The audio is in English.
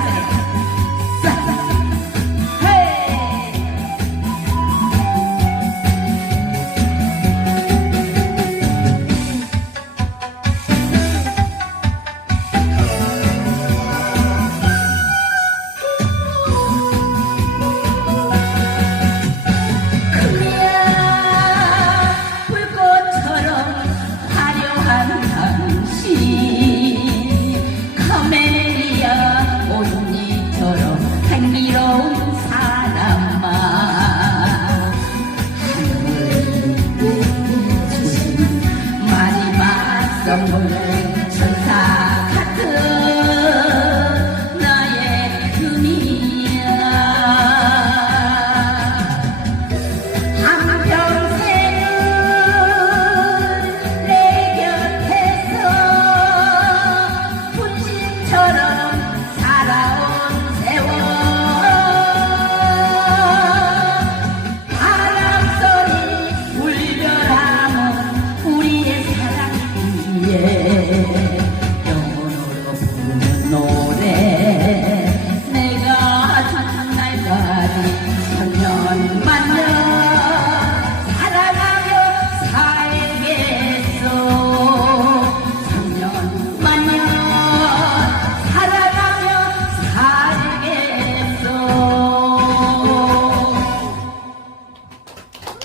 happening.